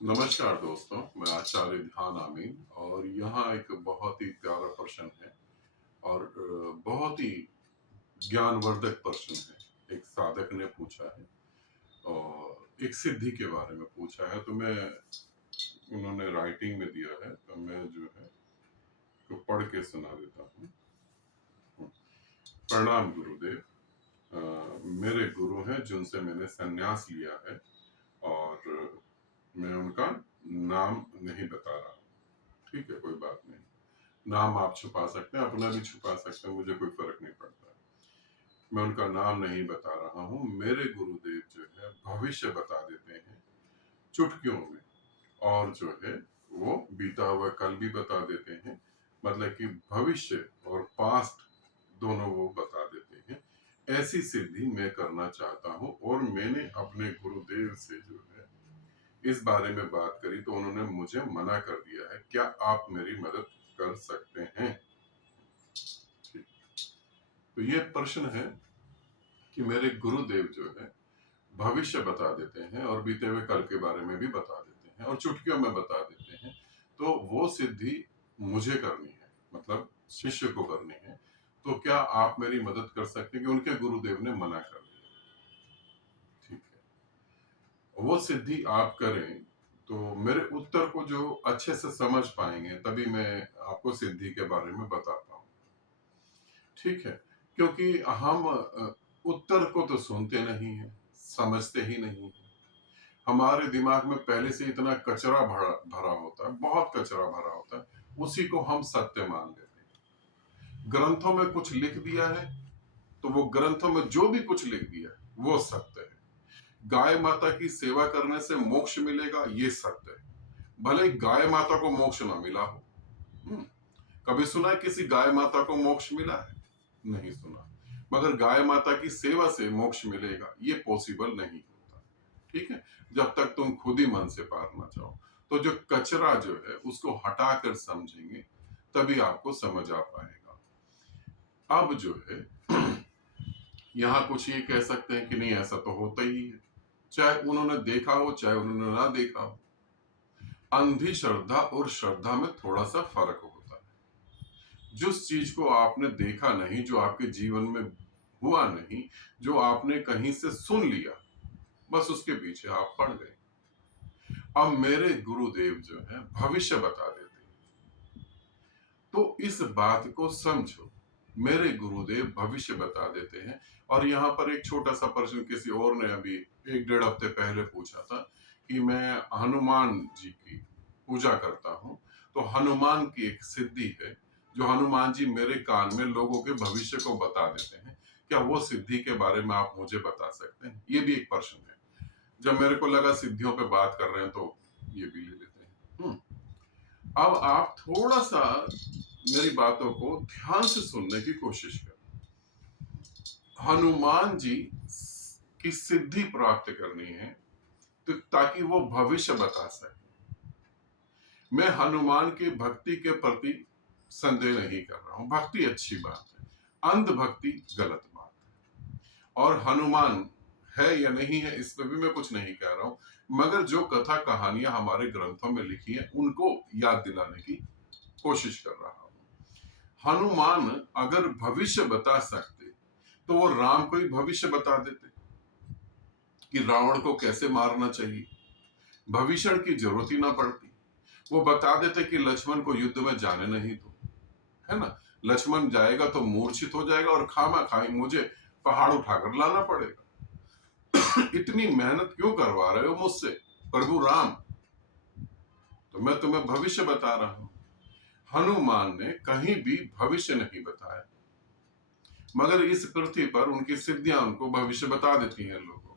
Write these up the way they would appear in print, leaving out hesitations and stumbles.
नमस्कार दोस्तों, मैं आचार्य ध्यान आमीन और यहाँ एक बहुत ही प्यारा प्रश्न है और बहुत ही ज्ञानवर्धक प्रश्न है। एक साधक ने पूछा है और एक सिद्धि के बारे में पूछा है, तो मैं उन्होंने राइटिंग में दिया है, तो मैं जो है तो पढ़ के सुना देता हूँ। प्रणाम गुरुदेव। मेरे गुरु हैं जिनसे मैंने संन्यास लिया है और मैं उनका नाम नहीं बता रहा हूँ। ठीक है, कोई बात नहीं। नाम आप छुपा सकते हैं, अपना भी छुपा सकते हैं, मुझे कोई फर्क नहीं पड़ता। मैं उनका नाम नहीं बता रहा हूँ। मेरे गुरुदेव जो है भविष्य बता देते हैं चुटकियों में, और जो है वो बीता हुआ कल भी बता देते हैं। मतलब कि भविष्य और पास्ट दोनों वो बता देते हैं। ऐसी सिद्धि मैं करना चाहता हूँ और मैंने अपने गुरुदेव से जो है इस बारे में बात करी, तो उन्होंने मुझे मना कर दिया है। क्या आप मेरी मदद कर सकते हैं? ठीक। तो ये प्रश्न है कि मेरे गुरुदेव जो है भविष्य बता देते हैं और बीते हुए कल के बारे में भी बता देते हैं और चुटकियों में बता देते हैं। तो वो सिद्धि मुझे करनी है, मतलब शिष्य को करनी है। तो क्या आप मेरी मदद कर सकते हैं कि उनके गुरुदेव ने मना कर दिया? ठीक है, वो सिद्धि आप करें तो मेरे उत्तर को जो अच्छे से समझ पाएंगे, तभी मैं आपको सिद्धि के बारे में बता पाऊँ। ठीक है, क्योंकि हम उत्तर को तो सुनते नहीं हैं, समझते ही नहीं हैं। हमारे दिमाग में पहले से इतना कचरा भरा भरा होता है, बहुत कचरा भरा होता है, उसी को हम सत्य मान लेते हैं। ग्रंथों में कुछ लिख दिया है, तो वो ग्रंथों में जो भी कुछ लिख दिया है वो सत्य है। गाय माता की सेवा करने से मोक्ष मिलेगा, ये सत्य है, भले ही गाय माता को मोक्ष ना मिला हो। हम्म, कभी सुना है किसी गाय माता को मोक्ष मिला है? नहीं सुना। मगर गाय माता की सेवा से मोक्ष मिलेगा, ये पॉसिबल नहीं होता। ठीक है, जब तक तुम खुद ही मन से पार ना जाओ। तो जो कचरा जो है उसको हटाकर समझेंगे, तभी आपको समझ आ पाएगा। अब जो है यहाँ कुछ ये कह सकते हैं कि नहीं, ऐसा तो होता ही है, चाहे उन्होंने देखा हो चाहे उन्होंने ना देखा हो। अंधी श्रद्धा और श्रद्धा में थोड़ा सा फर्क होता है। जिस चीज को आपने देखा नहीं, जो आपके जीवन में हुआ नहीं, जो आपने कहीं से सुन लिया, बस उसके पीछे आप पड़ गए। अब मेरे गुरुदेव जो है भविष्य बता देते हैं, तो इस बात को समझो। मेरे गुरुदेव भविष्य बता देते हैं। और यहाँ पर एक छोटा सा प्रश्न किसी और ने अभी 1 डेढ़ हफ्ते पहले पूछा था कि मैं हनुमान जी की पूजा करता हूँ, तो हनुमान की एक सिद्धि है जो हनुमान जी मेरे कान में लोगों के भविष्य को बता देते हैं। क्या वो सिद्धि के बारे में आप मुझे बता सकते हैं? ये भी एक प्रश्न है। जब मेरे को लगा सिद्धियों पे बात कर रहे हैं, तो ये भी ले लेते हैं। अब आप थोड़ा सा मेरी बातों को ध्यान से सुनने की कोशिश करें। हनुमान जी की सिद्धि प्राप्त करनी है, तो ताकि वो भविष्य बता सके। मैं हनुमान की भक्ति के प्रति संदेह नहीं कर रहा हूं, भक्ति अच्छी बात है, अंधभक्ति गलत बात है। और हनुमान है या नहीं है, इस पर भी मैं कुछ नहीं कह रहा हूं, मगर जो कथा कहानियां हमारे ग्रंथों में लिखी हैं उनको याद दिलाने की कोशिश कर रहा हूं। हनुमान अगर भविष्य बता सकते, तो वो राम को ही भविष्य बता देते कि रावण को कैसे मारना चाहिए, भविष्य की जरूरत ही ना पड़ती। वो बता देते कि लक्ष्मण को युद्ध में जाने नहीं दो, है ना, लक्ष्मण जाएगा तो मूर्छित हो जाएगा और खामा खाई मुझे पहाड़ उठाकर लाना पड़ेगा। इतनी मेहनत क्यों करवा रहे हो मुझसे प्रभु राम? तो मैं तुम्हें भविष्य बता रहा हूं। हनुमान ने कहीं भी भविष्य नहीं बताया, मगर इस पृथ्वी पर उनकी सिद्धियां उनको भविष्य बता देती हैं लोगों को।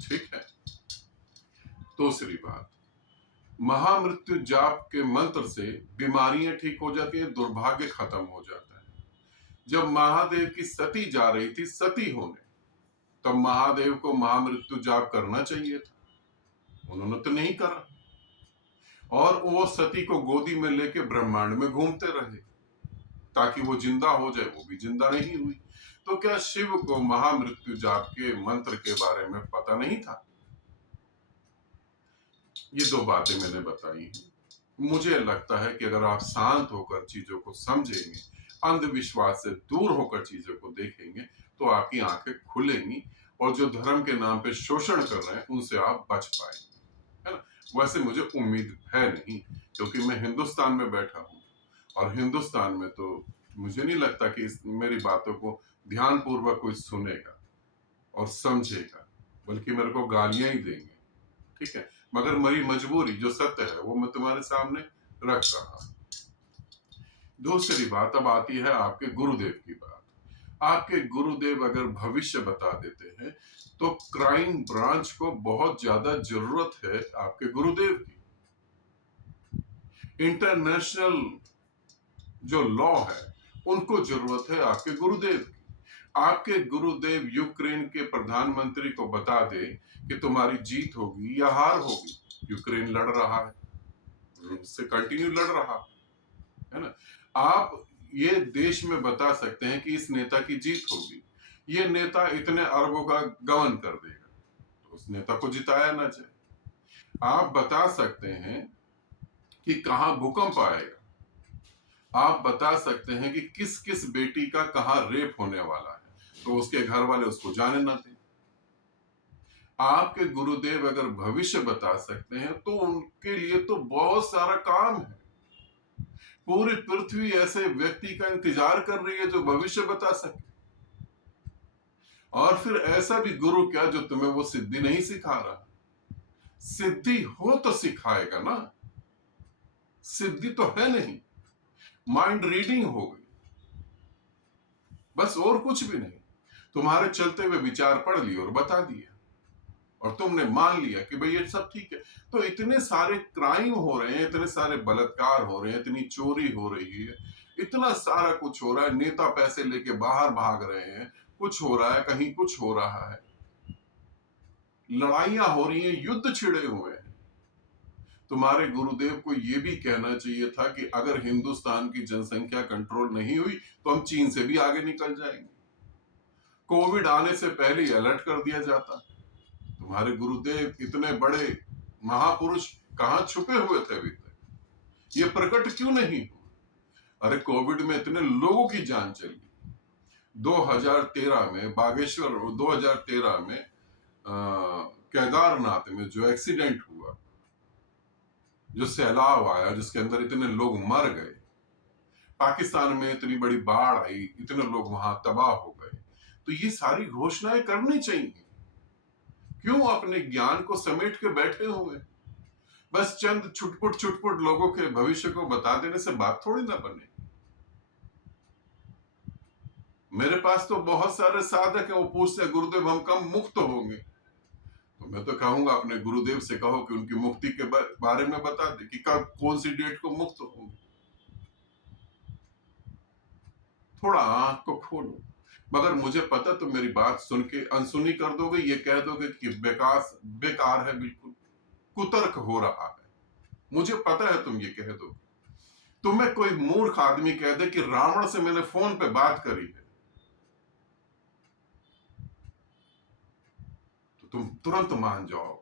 ठीक है, दूसरी बात, महामृत्यु जाप के मंत्र से बीमारियां ठीक हो जाती हैं, दुर्भाग्य खत्म हो जाता है। जब महादेव की सती जा रही थी सती होने, तब महादेव को महामृत्यु जाप करना चाहिए था, उन्होंने तो नहीं करा, और वो सती को गोदी में लेके ब्रह्मांड में घूमते रहे ताकि वो जिंदा हो जाए, वो भी जिंदा नहीं हुई। तो क्या शिव को महामृत्यु जाप के मंत्र के बारे में पता नहीं था? ये दो बातें मैंने बताई हैं। मुझे लगता है कि अगर आप शांत होकर चीजों को समझेंगे, अंधविश्वास से दूर होकर चीजों को देखेंगे, तो आपकी आंखें खुलेंगी और जो धर्म के नाम पे शोषण कर रहे हैं उनसे आप बच पाएंगे, है ना। वैसे मुझे उम्मीद है नहीं, क्योंकि मैं हिंदुस्तान में बैठा हूँ और हिंदुस्तान में तो मुझे नहीं लगता कि मेरी बातों को ध्यानपूर्वक कोई सुनेगा और समझेगा, बल्कि मेरे को गालियां ही देंगे, ठीक है। मगर मेरी मजबूरी जो सत्य है वो मैं तुम्हारे सामने रख रहा हूं। दूसरी बात अब आती है आपके गुरुदेव की बात। आपके गुरुदेव अगर भविष्य बता देते हैं तो क्राइम ब्रांच को बहुत ज्यादा जरूरत है आपके गुरुदेव की। इंटरनेशनल जो लॉ है उनको जरूरत है आपके गुरुदेव की। आपके गुरुदेव यूक्रेन के प्रधानमंत्री को बता दे कि तुम्हारी जीत होगी या हार होगी। यूक्रेन लड़ रहा है, रूस से कंटिन्यू लड़ रहा है ना। आप ये देश में बता सकते हैं कि इस नेता की जीत होगी, ये नेता इतने अरबों का गबन कर देगा, तो उस नेता को जिताया ना जाए। आप बता सकते हैं कि कहां भूकंप आएगा, आप बता सकते हैं कि किस किस बेटी का कहां रेप होने वाला है, तो उसके घर वाले उसको जाने ना दें। आपके गुरुदेव अगर भविष्य बता सकते हैं तो उनके लिए तो बहुत सारा काम है। पूरी पृथ्वी ऐसे व्यक्ति का इंतजार कर रही है जो भविष्य बता सके। और फिर ऐसा भी गुरु क्या जो तुम्हें वो सिद्धि नहीं सिखा रहा। सिद्धि हो तो सिखाएगा ना, सिद्धि तो है नहीं, माइंड रीडिंग हो गई बस, और कुछ भी नहीं। तुम्हारे चलते हुए विचार पढ़ लिए और बता दिया और तुमने मान लिया कि भाई ये सब ठीक है। तो इतने सारे क्राइम हो रहे हैं, इतने सारे बलात्कार हो रहे हैं, इतनी चोरी हो रही है, इतना सारा कुछ हो रहा है, नेता पैसे लेके बाहर भाग रहे हैं, कुछ हो रहा है, कहीं कुछ हो रहा है, लड़ाइयां हो रही हैं, युद्ध छिड़े हुए हैं। तुम्हारे गुरुदेव को यह भी कहना चाहिए था कि अगर हिंदुस्तान की जनसंख्या कंट्रोल नहीं हुई तो हम चीन से भी आगे निकल जाएंगे। कोविड आने से पहले ही अलर्ट कर दिया जाता। तुम्हारे गुरुदेव इतने बड़े महापुरुष कहां छुपे हुए थे अभी तक, ये प्रकट क्यों नहीं हुआ। अरे कोविड में इतने लोगों की जान चली। 2013 में बागेश्वर, 2013 में केदारनाथ में जो एक्सीडेंट हुआ, जो सैलाब आया जिसके अंदर इतने लोग मर गए, पाकिस्तान में इतनी बड़ी बाढ़ आई, इतने लोग वहां तबाह हो गए, तो ये सारी घोषणाएं करनी चाहिए। क्यों अपने ज्ञान को समेट के बैठे हुए। बस चंद छुटपुट लोगों के भविष्य को बता देने से बात थोड़ी ना बने। मेरे पास तो बहुत सारे साधक हैं, वो पूछते हैं गुरुदेव हम कब मुक्त होंगे, तो मैं तो कहूंगा अपने गुरुदेव से कहो कि उनकी मुक्ति के बारे में बता दे कि कब कौन सी डेट को मुक्त होंगे। थोड़ा आंख को खोलो। मगर मुझे पता तुम मेरी बात सुन के अनसुनी कर दोगे, ये कह दोगे कि बेकार है, बिल्कुल कुतर्क हो रहा है। मुझे पता है तुम ये कह दोगे। तुम्हें कोई मूर्ख आदमी कह दे कि रावण से मैंने फोन पे बात करी है, तो तुम तुरंत मान जाओ।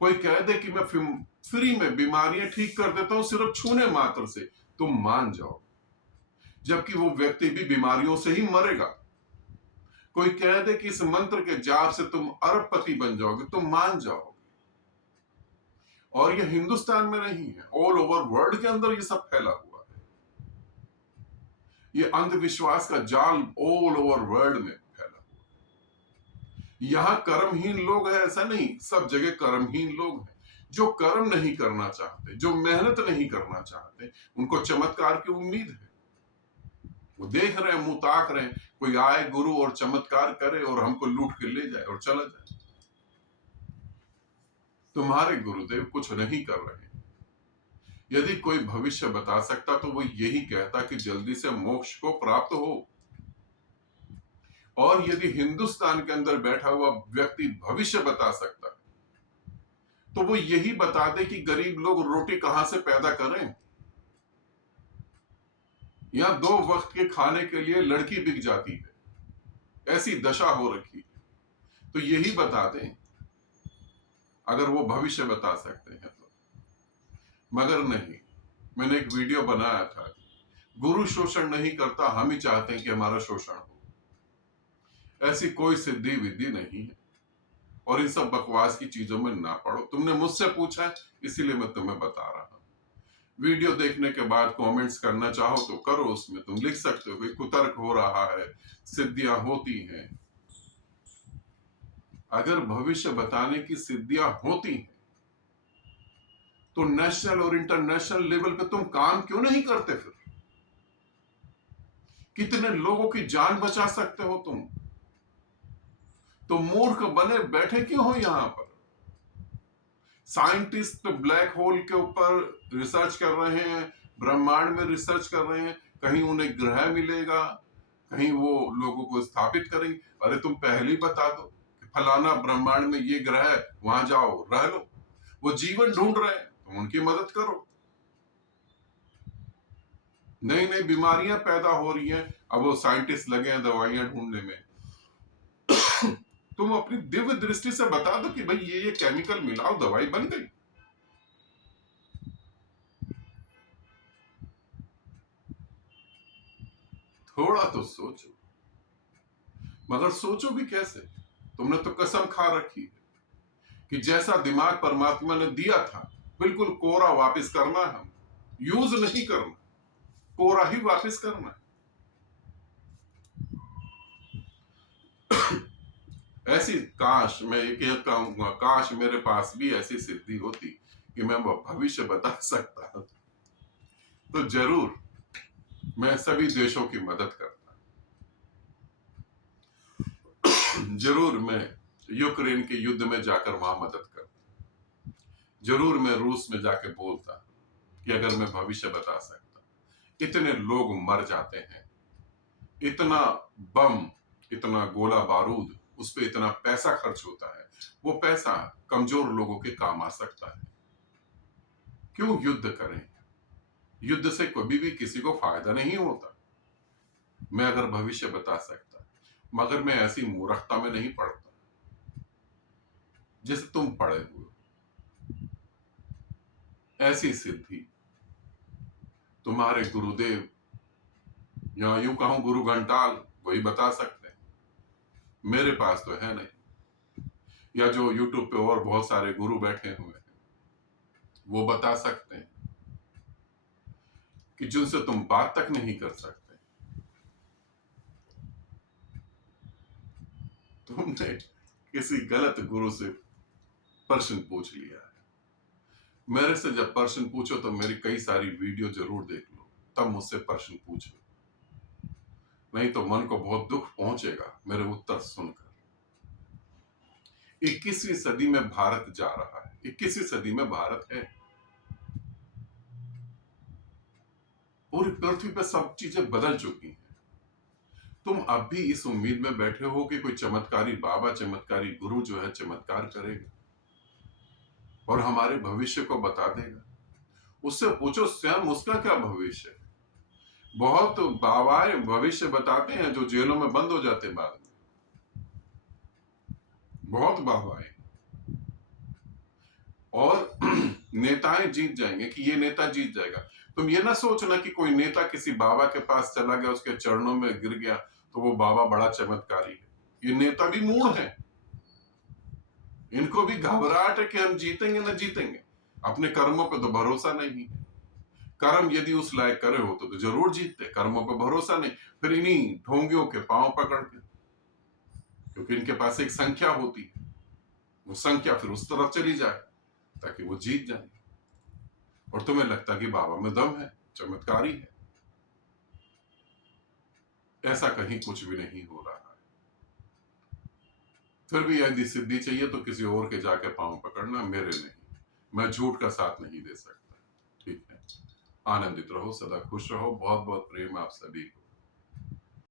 कोई कह दे कि मैं फ्री में बीमारियां ठीक कर देता हूं सिर्फ छूने मात्र से, तुम मान जाओ, जबकि वो व्यक्ति भी बीमारियों से ही मरेगा। कोई कह दे कि इस मंत्र के जाप से तुम अरबपति बन जाओगे, तुम मान जाओगे। और ये हिंदुस्तान में नहीं है, ऑल ओवर वर्ल्ड के अंदर ये सब फैला हुआ है। ये अंधविश्वास का जाल ऑल ओवर वर्ल्ड में फैला हुआ है। यहां कर्महीन लोग हैं ऐसा नहीं, सब जगह कर्महीन लोग हैं। जो कर्म नहीं करना चाहते, जो मेहनत नहीं करना चाहते, उनको चमत्कार की उम्मीद है। वो देख रहे हैं, मुंह ताक रहे हैं, कोई आए गुरु और चमत्कार करे और हमको लूट के ले जाए और चला जाए। तुम्हारे गुरुदेव कुछ नहीं कर रहे। यदि कोई भविष्य बता सकता तो वो यही कहता कि जल्दी से मोक्ष को प्राप्त हो। और यदि हिंदुस्तान के अंदर बैठा हुआ व्यक्ति भविष्य बता सकता है तो वो यही बता दे कि गरीब लोग रोटी कहां से पैदा करें, या 2 वक्त के खाने के लिए लड़की बिक जाती है, ऐसी दशा हो रखी है। तो यही बता दें अगर वो भविष्य बता सकते हैं तो। मगर नहीं, मैंने एक वीडियो बनाया था, गुरु शोषण नहीं करता, हम ही चाहते हैं कि हमारा शोषण हो। ऐसी कोई सिद्धि विधि नहीं है, और इन सब बकवास की चीजों में ना पड़ो। तुमने मुझसे पूछा है, इसीलिए मैं तुम्हें बता रहा हूं। वीडियो देखने के बाद कमेंट्स करना चाहो तो करो, उसमें तुम लिख सकते हो कि कुतर्क हो रहा है, सिद्धियां होती हैं। अगर भविष्य बताने की सिद्धियां होती हैं तो नेशनल और इंटरनेशनल लेवल पे तुम काम क्यों नहीं करते? फिर कितने लोगों की जान बचा सकते हो तुम? तो मूर्ख बने बैठे क्यों हो यहां पर? साइंटिस्ट ब्लैक होल के ऊपर रिसर्च कर रहे हैं, ब्रह्मांड में रिसर्च कर रहे हैं, कहीं उन्हें ग्रह मिलेगा, कहीं वो लोगों को स्थापित करेंगे। अरे तुम पहले ही बता दो कि फलाना ब्रह्मांड में ये ग्रह है, वहां जाओ रह लो। वो जीवन ढूंढ रहे हैं, तुम उनकी मदद करो। नई नई बीमारियां पैदा हो रही हैं, अब वो साइंटिस्ट लगे हैं दवाइयां ढूंढने में। तुम अपनी दिव्य दृष्टि से बता दो कि भाई ये केमिकल मिलाओ, दवाई बन गई। थोड़ा तो सोचो, मगर सोचो भी कैसे? तुमने तो कसम खा रखी है कि जैसा दिमाग परमात्मा ने दिया था बिल्कुल कोरा वापस करना है, हम यूज नहीं करना, कोरा ही वापस करना है। ऐसी काश, मैं ये कहूंगा, काश मेरे पास भी ऐसी सिद्धि होती कि मैं भविष्य बता सकता, तो जरूर मैं सभी देशों की मदद करता। जरूर मैं यूक्रेन के युद्ध में जाकर वहां मदद करता। जरूर मैं रूस में जाके बोलता कि अगर मैं भविष्य बता सकता। इतने लोग मर जाते हैं, इतना बम, इतना गोला बारूद, उस पर इतना पैसा खर्च होता है, वो पैसा कमजोर लोगों के काम आ सकता है। क्यों युद्ध करें? युद्ध से कभी भी किसी को फायदा नहीं होता। मैं अगर भविष्य बता सकता, मगर मैं ऐसी मूर्खता में नहीं पड़ता जिसे तुम पड़े हुए। ऐसी सिद्धि तुम्हारे गुरुदेव, या यूं कहूं गुरु घंटाल, वही बता सकते हैं। मेरे पास तो है नहीं। या जो यूट्यूब पे और बहुत सारे गुरु बैठे हुए हैं, वो बता सकते हैं कि जिनसे तुम बात तक नहीं कर सकते। तुमने किसी गलत गुरु से प्रश्न पूछ लिया है। मेरे से जब प्रश्न पूछो तो मेरी कई सारी वीडियो जरूर देख लो, तब मुझसे प्रश्न पूछो, नहीं तो मन को बहुत दुख पहुंचेगा मेरे उत्तर सुनकर। 21वीं सदी में भारत जा रहा है, 21वीं सदी में भारत है। पूरी पृथ्वी पर सब चीजें बदल चुकी हैं। तुम अब भी इस उम्मीद में बैठे हो कि कोई चमत्कारी बाबा, चमत्कारी गुरु जो है चमत्कार करेगा और हमारे भविष्य को बता देगा। उससे पूछो स्वयं उसका क्या भविष्य है। बहुत बाबाएं भविष्य बताते हैं जो जेलों में बंद हो जाते बाद में, बहुत बाबाएं। और नेताएं जीत जाएंगे कि ये नेता जीत जाएगा। तुम ये ना सोचना कि कोई नेता किसी बाबा के पास चला गया, उसके चरणों में गिर गया तो वो बाबा बड़ा चमत्कारी है। ये नेता भी मूढ़ है, इनको भी घबराहट है कि हम जीतेंगे ना जीतेंगे। अपने कर्मों पे तो भरोसा नहीं है। कर्म यदि उस लायक करे हो तो जरूर जीतते, कर्मों पे भरोसा नहीं, फिर इन्हीं ढोंगियों के पांव पकड़ के, क्योंकि इनके पास एक संख्या होती है, वो संख्या फिर उस तरफ चली जाए ताकि वो जीत जाए। और तुम्हें लगता कि बाबा में दम है, चमत्कारी है। ऐसा कहीं कुछ भी नहीं हो रहा है। फिर भी यदि सिद्धि चाहिए तो किसी और के जाके पांव पकड़ना, मेरे नहीं। मैं झूठ का साथ नहीं दे सकता। ठीक है, आनंदित रहो, सदा खुश रहो। बहुत बहुत प्रेम आप सभी को।